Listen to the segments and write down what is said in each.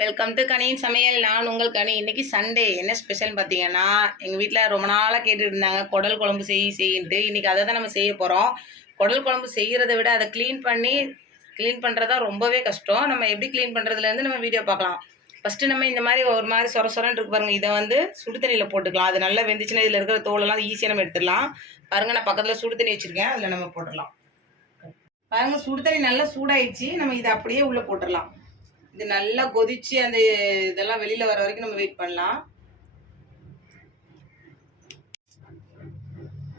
Welcome to கனியின் சமையல் நான் உங்கள் கனி. இன்னைக்கு சண்டே என்ன ஸ்பெஷல்னு பார்த்தீங்கன்னா எங்கள் வீட்டில் ரொம்ப நாளாக கேட்டுட்டு இருந்தாங்க குடல் குழம்பு செய் செய்யிட்டு இன்னைக்கு அதை தான் நம்ம செய்ய போகிறோம் குடல் குழம்பு செய்கிறத விட அதை க்ளீன் பண்ணி க்ளீன் பண்ணுறதா ரொம்பவே கஷ்டம். நம்ம எப்படி க்ளீன் பண்ணுறதுலேருந்து நம்ம வீடியோ பார்க்கலாம். ஃபஸ்ட்டு நம்ம இந்த மாதிரி ஒரு மாதிரி சொர சொரன்னு இருக்கு பாருங்கள் இதை வந்து சுடு தண்ணியில் போட்டுக்கலாம். அது நல்லா வெந்துச்சுன்னா இதில் இருக்கிற தோலெல்லாம் ஈஸியாக நம்ம எடுத்துடலாம். பாருங்க நான் பக்கத்தில் சுடு தண்ணி வச்சுருக்கேன். அதில் நம்ம போட்டுடலாம். பாருங்க சுடு தண்ணி நல்லா சூடாயிடுச்சு. நம்ம இதை அப்படியே உள்ளே போட்டுடலாம். இது நல்லா கொதிச்சு அந்த இதெல்லாம் வெளியில வர வரைக்கும் நம்ம வெயிட் பண்ணலாம்.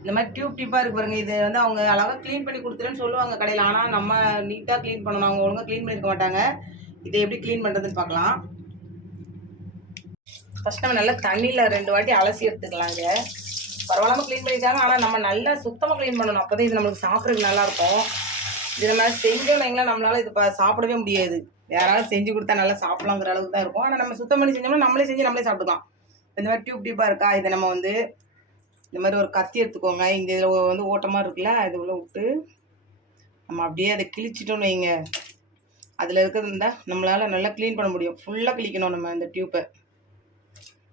இந்த மாதிரி டியூப் டியூப்பாக இருக்கு பாருங்க. இது வந்து அவங்க அழகாக க்ளீன் பண்ணி கொடுத்துருன்னு சொல்லுவாங்க கடையில். ஆனால் நம்ம நீட்டாக க்ளீன் பண்ணணும். அவங்க ஒழுங்காக க்ளீன் பண்ணியிருக்க மாட்டாங்க. இதை எப்படி க்ளீன் பண்ணுறதுன்னு பார்க்கலாம். ஃபஸ்ட் நம்ம நல்லா தண்ணியில் ரெண்டு வாட்டி அலசி எடுத்துக்கலாங்க பரவாயில்லாமல் க்ளீன் பண்ணிட்டாங்க. ஆனால் நம்ம நல்லா சுத்தமாக க்ளீன் பண்ணணும். அப்போ தான் இது நம்மளுக்கு சாப்பிட்றதுக்கு நல்லாயிருக்கும் இது நம்ம செஞ்சோம் வைங்களா நம்மளால இது சாப்பிடவே முடியாது. யாராவது செஞ்சு கொடுத்தா நல்லா சாப்பிடலாங்கிற அளவுக்கு தான் இருக்கும். ஆனால் நம்ம சுத்தம் பண்ணி செஞ்சோம்னா நம்மளே செஞ்சு நம்மளே சாப்பிட்டுக்கலாம். இந்த மாதிரி டியூப் டியூப்பாக இருக்கா? இதை நம்ம வந்து இந்த மாதிரி ஒரு கத்தி எடுத்துக்கோங்க. இந்த இதில் வந்து ஓட்டமாக இருக்குல்ல? இது உள்ள விட்டு நம்ம அப்படியே அதை கிழிச்சிட்டோம்னு வைங்க. அதில் இருக்கிறது இருந்தால் நம்மளால் நல்லா க்ளீன் பண்ண முடியும். ஃபுல்லாக கிழிக்கணும் நம்ம இந்த டியூப்பை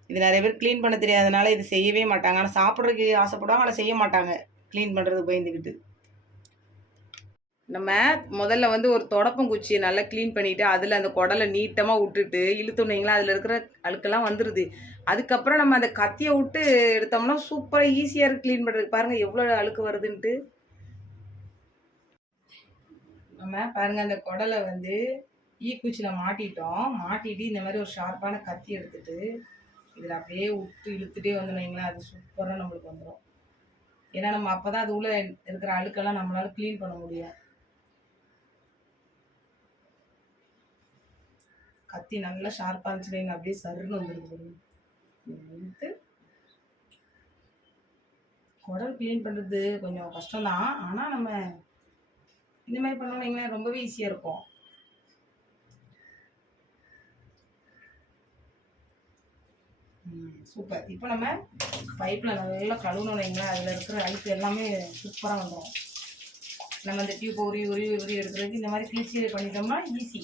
இது நிறைய பேர் க்ளீன் பண்ண தெரியாதனால இது செய்யவே மாட்டாங்க. ஆனால் சாப்பிட்றதுக்கு ஆசைப்படுவாங்க ஆனால் செய்ய மாட்டாங்க. க்ளீன் பண்ணுறது பயந்துக்கிட்டு. நம்ம முதல்ல வந்து ஒரு தொடப்பம் குச்சியை நல்லா க்ளீன் பண்ணிட்டு அதில் அந்த குடலை நீட்டமாக விட்டுட்டு இழுத்துனீங்களா அதில் இருக்கிற அழுக்கெல்லாம் வந்துடுது அதுக்கப்புறம் நம்ம அந்த கத்தியை விட்டு எடுத்தோம்னா சூப்பராக ஈஸியாக இருக்குது க்ளீன் பண்ணுறதுக்கு பாருங்கள் எவ்வளோ அழுக்கு வருதுன்ட்டு. நம்ம பாருங்கள் அந்த குடலை வந்து ஈக்குச்சியில் மாட்டிட்டோம். மாட்டிட்டு இந்த மாதிரி ஒரு ஷார்ப்பான கத்தி எடுத்துட்டு இதில் அப்படியே விட்டு இழுத்துட்டே வந்தோம்னா அது சூப்பராக நம்மளுக்கு வந்துடும் ஏன்னா நம்ம அப்போ தான் அது உள்ளே இருக்கிற அழுக்கெல்லாம் நம்மளால் க்ளீன் பண்ண முடியும். கத்தி நல்லா ஷார்ப்பாக இருந்துச்சுங்க அப்படியே சருன்னு வந்துருக்கு பாருங்க. குடல் க்ளீன் பண்ணுறது கொஞ்சம் கஷ்டம்தான். ஆனால் நம்ம இந்த மாதிரி பண்ணோம்னா ரொம்பவே ஈஸியாக இருக்கும். சூப்பர் இப்போ நம்ம பைப்பில் நல்லா கழுவணும் வைங்களேன் அதில் இருக்கிற அழுக்கு எல்லாமே சூப்பராக வந்துடும் நம்ம அந்த டியூப் உரி உரி உரி எடுக்கிறதுக்கு இந்த மாதிரி கிழிச்சி பண்ணிட்டோம்னா ஈஸி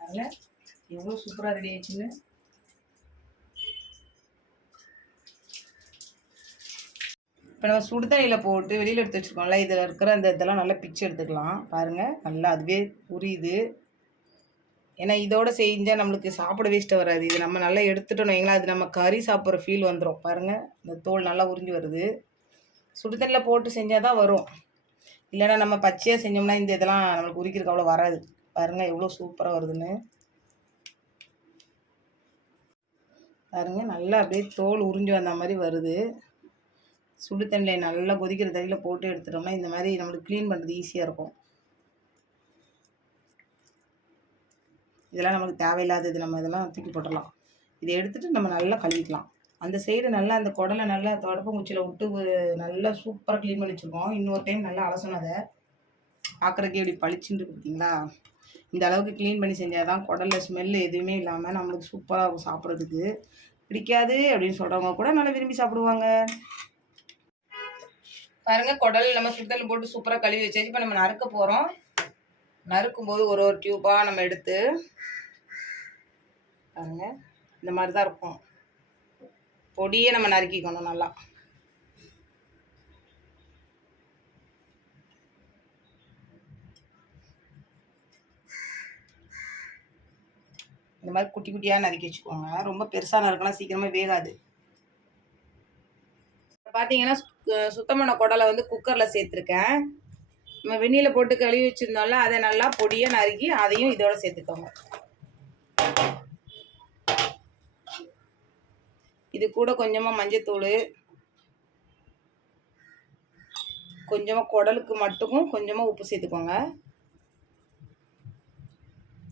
அதனால் எவ்வளோ சூப்பராக ரெடி ஆயிடுச்சுன்னு இப்போ நம்ம சுடு தண்ணியில் போட்டு வெளியில் எடுத்து வச்சுருக்கோம்ல இதில் இருக்கிற அந்த இதெல்லாம் நல்லா பிச்சு எடுத்துக்கலாம். பாருங்கள் நல்லா அதுவே புரியுது. ஏன்னா இதோட செஞ்சால் நம்மளுக்கு சாப்பிட வேஸ்ட்டு வராது. இது நம்ம நல்லா எடுத்துட்டோம் எங்களா அது நம்ம கறி சாப்பிட்ற ஃபீல் வந்துடும் பாருங்கள் இந்த தோல் நல்லா உறிஞ்சி வருது. சுடு தண்ணியில் போட்டு செஞ்சால் தான் வரும். இல்லைன்னா நம்ம பச்சையாக செஞ்சோம்னா இந்த இதெல்லாம் நம்மளுக்கு உரிக்கிறதுக்கு அவ்வளோ வராது. பாருங்கள் எவ்வளோ சூப்பராக வருதுன்னு. பாருங்க நல்லா அப்படியே தோல் உறிஞ்சி வந்த மாதிரி வருது. சுடு தண்ணியில் நல்லா கொதிக்கிற தண்ணியில் போட்டு எடுத்துட்டோம்னா இந்த மாதிரி நம்மளுக்கு க்ளீன் பண்ணுறது ஈஸியாக இருக்கும். இதெல்லாம் நமக்கு தேவையில்லாதது நம்ம இதெல்லாம் தூக்கி போட்டுடலாம். இதை எடுத்துட்டு நம்ம நல்லா கழுவிக்கலாம். அந்த சைடு நல்லா அந்த குடலை நல்லா தொடப்பங்குச்சியில் விட்டு நல்லா சூப்பராக க்ளீன் பண்ணி வச்சுருக்கோம். இன்னொரு டைம் நல்லா அலசணும் அதை. பார்க்குறக்கே இப்படி பளிச்சுட்டு பார்த்தீங்களா இந்த அளவுக்கு க்ளீன் பண்ணி செஞ்சால் தான் குடலில் ஸ்மெல் எதுவுமே இல்லாமல் நம்மளுக்கு சூப்பராக இருக்கும் சாப்பிட்றதுக்கு. பிடிக்காது அப்படின்னு சொல்கிறவங்க கூட நல்லா விரும்பி சாப்பிடுவாங்க. பாருங்க குடல் நம்ம சுத்தல் போட்டு சூப்பராக கழுவி வச்சாச்சு. இப்போ நம்ம நறுக்க போகிறோம் நறுக்கும்போது ஒரு ஒரு டியூப்பாக நம்ம எடுத்து பாருங்க இந்த மாதிரி தான் இருக்கும். பொடியே நம்ம நறுக்கிக்கணும் நல்லா. இந்த மாதிரி குட்டி குட்டியாக நறுக்கி வச்சுக்கோங்க. ரொம்ப பெருசாக நறுக்கலாம் சீக்கிரமாக வேகாது. பார்த்தீங்கன்னா சு- சுத்தம் பண்ண குடலை வந்து குக்கரில் சேர்த்துருக்கேன். நம்ம வெந்நியில் போட்டு கழுவி வச்சுருந்தோம்ல அதை நல்லா பொடியாக நறுக்கி அதையும் இதோட சேர்த்துக்கோங்க. இது கூட கொஞ்சமாக மஞ்சத்தூள். கொஞ்சமாக குடலுக்கு மட்டும் கொஞ்சமாக உப்பு சேர்த்துக்கோங்க.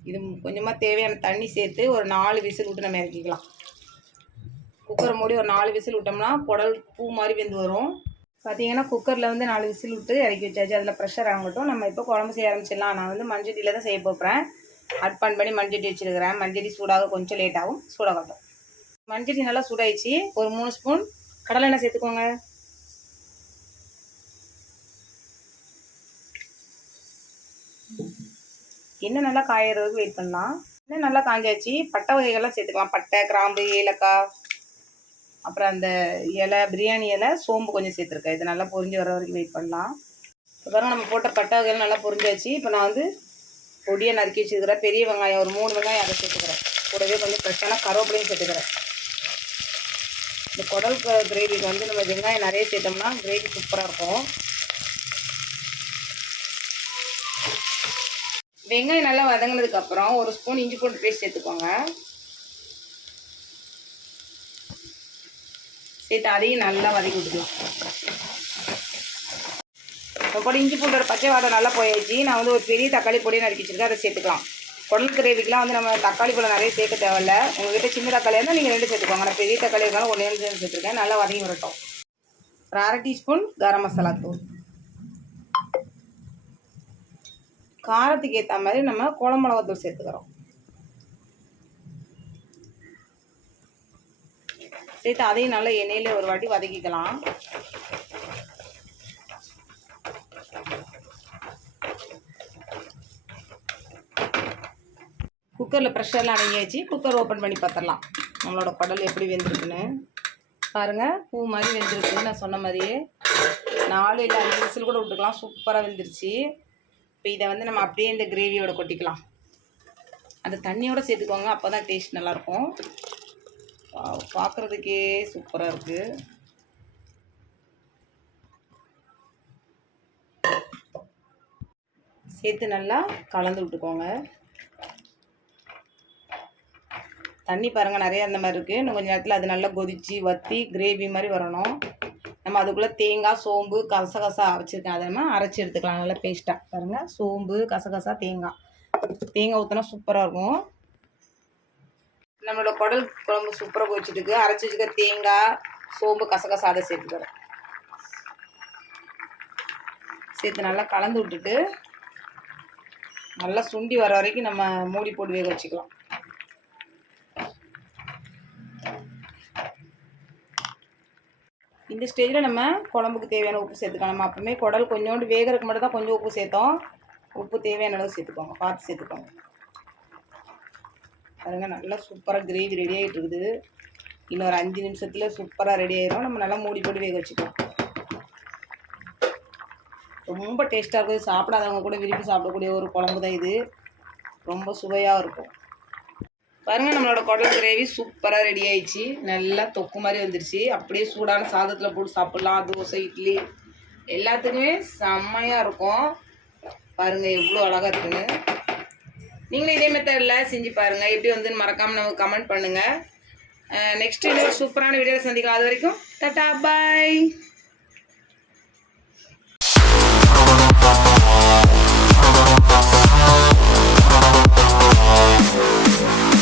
இது கொஞ்சமாக தேவையான தண்ணி சேர்த்து ஒரு நாலு விசில் விட்டு நம்ம இறக்கிக்கலாம். குக்கரை மூடி ஒரு நாலு விசில் விட்டோம்னா குடல் பூ மாதிரி வெந்து வரும். பார்த்தீங்கன்னா குக்கரில் வந்து நாலு விசில் விட்டு இறக்கி வச்சாச்சு. அதில் ப்ரெஷர் ஆகட்டும். நம்ம இப்போ குழம்பு செய்ய ஆரம்பிச்சிடலாம். நான் வந்து மஞ்சட்டியில் தான் செய்ய போகிறேன் அட்பான் பண்ணி மஞ்சட்டி வச்சுருக்கிறேன். மஞ்சட்டி சூடாக கொஞ்சம் லேட்டாகும் சூடாகட்டும். மஞ்சட்டி நல்லா சூடாயிடுச்சு. ஒரு மூணு ஸ்பூன் கடலை எண்ணெய் சேர்த்துக்கோங்க. இன்னும் நல்லா காயறதுக்கு வெயிட் பண்ணலாம். இன்னும் நல்லா காஞ்சாச்சு. பட்டை வகைகள்லாம் சேர்த்துக்கலாம். பட்டை கிராம்பு ஏலக்காய் அப்புறம் அந்த இலை பிரியாணி இலை சோம்பு கொஞ்சம் சேர்த்துருக்கேன். இது நல்லா பொரிஞ்சு வர வரைக்கும் வெயிட் பண்ணலாம். இப்போ நம்ம போட்ட பட்டை வகைகள் நல்லா பொரிஞ்சாச்சு. இப்போ நான் வந்து பொடியை நறுக்கி வச்சுருக்கிறேன். பெரிய வெங்காயம் ஒரு மூணு வெங்காயம் அதை சேர்த்துக்கிறேன். கூடவே கொஞ்சம் ஃப்ரெஷ்ஷான கருவேப்பிலையும் சேர்த்துக்கிறேன். இந்த குடல் கிரேவிக்கு வந்து நம்ம வெங்காயம் நிறைய சேர்த்தோம்னா கிரேவி சூப்பராக இருக்கும். வெங்காயம் நல்லா வதங்கினதுக்கு அப்புறம் ஒரு ஸ்பூன் இஞ்சி பூண்டு பேஸ்ட் சேர்த்துக்கோங்க. சேர்த்து அதையும் நல்லா வதக்கி விட்டுக்கலாம். இப்போ இஞ்சி பூண்டோட பச்சை வாடை நல்லா போயாச்சு. நான் வந்து ஒரு பெரிய தக்காளி பொடியை நறுக்கி வச்சிருக்கேன். அதை சேர்த்துக்கலாம். குடல் கிரேவிக்கெலாம் வந்து நம்ம தக்காளி பழம் நிறைய சேர்க்க தேவையில்ல. உங்கள்கிட்ட சின்ன தக்காளி இருந்தால் நீங்கள் ரெண்டு சேர்த்துக்கோங்க. நான் பெரிய தக்காளி இருந்தாலும் ஒன்று ரெண்டு சேர்த்துருக்கேன். நல்லா வதங்கி விடட்டும் ஒரு அரை டீஸ்பூன் கரம் மசாலா தூள். காரத்துக்கு ஏற்ற மாதிரி நம்ம குழம்புளகத்தூள் சேர்த்துக்கிறோம். சேர்த்து அதையும் நல்லா எண்ணெயில் ஒரு வாட்டி வதக்கிக்கலாம். குக்கரில் ப்ரெஷர்லாம் அடங்கியாச்சு. குக்கர் ஓப்பன் பண்ணி பார்த்துடலாம். நம்மளோட குடல் எப்படி வெந்திருக்குன்னு. பாருங்கள் பூ மாதிரி வெந்திருக்கு நான் சொன்ன மாதிரியே. நாலு இல்லை அஞ்சு விசில் கூட விட்டுக்கலாம். சூப்பராக வெந்துருச்சு. இப்போ இதை வந்து நம்ம அப்படியே இந்த கிரேவியோட கொட்டிக்கலாம். அந்த தண்ணியோடு சேர்த்துக்கோங்க அப்போ தான் டேஸ்ட் நல்லாயிருக்கும் பார்க்குறதுக்கே சூப்பராக இருக்குது சேர்த்து நல்லா கலந்து விட்டுக்கோங்க. தண்ணி பாருங்கள் நிறையா அந்த மாதிரி இருக்குது இன்னும் கொஞ்சம் நேரத்தில் அது நல்லா கொதித்து வற்றி கிரேவி மாதிரி வரணும். நம்ம அதுக்குள்ளே தேங்காய் சோம்பு கசகசா வச்சுருக்கேன். அதை நம்ம அரைச்சி எடுத்துக்கலாம். நல்லா பேஸ்ட்டாக பாருங்கள் சோம்பு கசகசா தேங்காய். தேங்காய் ஊற்றினா சூப்பராக இருக்கும். நம்மளோட குடல் குழம்பு சூப்பராக போச்சுட்டுக்கு அரைச்சி வச்சுக்க தேங்காய் சோம்பு கசகசா அதை சேர்த்துக்கிறேன் சேர்த்து நல்லா கலந்து விட்டுட்டு நல்லா சுண்டி வர வரைக்கும் நம்ம மூடி போட்டு வேக வச்சுக்கலாம். இந்த ஸ்டேஜில் நம்ம குழம்புக்கு தேவையான உப்பு சேர்த்துக்கலாம். நம்ம அப்பவுமே குடல் கொஞ்சோண்டு வேகிறதுக்கு மட்டும் தான் கொஞ்சம் உப்பு சேர்த்தோம். உப்பு தேவையான அளவு சேர்த்துக்கோங்க. பார்த்து சேர்த்துக்கோங்க. பாருங்க நல்லா சூப்பராக கிரேவி ரெடி ஆகிட்டு இருக்குது. இன்னும் ஒரு அஞ்சு நிமிஷத்தில் சூப்பராக ரெடி ஆயிரும். நம்ம நல்லா மூடி போட்டு வேக வச்சுக்கலாம். ரொம்ப டேஸ்ட்டாக இருக்கும் சாப்பிடாதவங்க கூட விரும்பி சாப்பிடக்கூடிய ஒரு குழம்பு தான் இது. ரொம்ப சுவையாக இருக்கும். பாருங்கள் நம்மளோட குடல் கிரேவி சூப்பராக ரெடி ஆயிடுச்சு. நல்லா தொக்கு மாதிரி வந்துருச்சு. அப்படியே சூடான சாதத்தில் போட்டு சாப்பிட்லாம். தோசை இட்லி எல்லாத்துக்குமே செம்மையாக இருக்கும். பாருங்கள் எவ்வளோ அழகாக இருக்குன்னு. நீங்களும் இதே தெரியல செஞ்சு பாருங்கள் எப்படி வந்துன்னு மறக்காமல் நம்ம கமெண்ட் பண்ணுங்கள் நெக்ஸ்ட் இன்னொரு சூப்பரான வீடியோவில் சந்திக்கலாம். அது வரைக்கும் டட்டா பாய்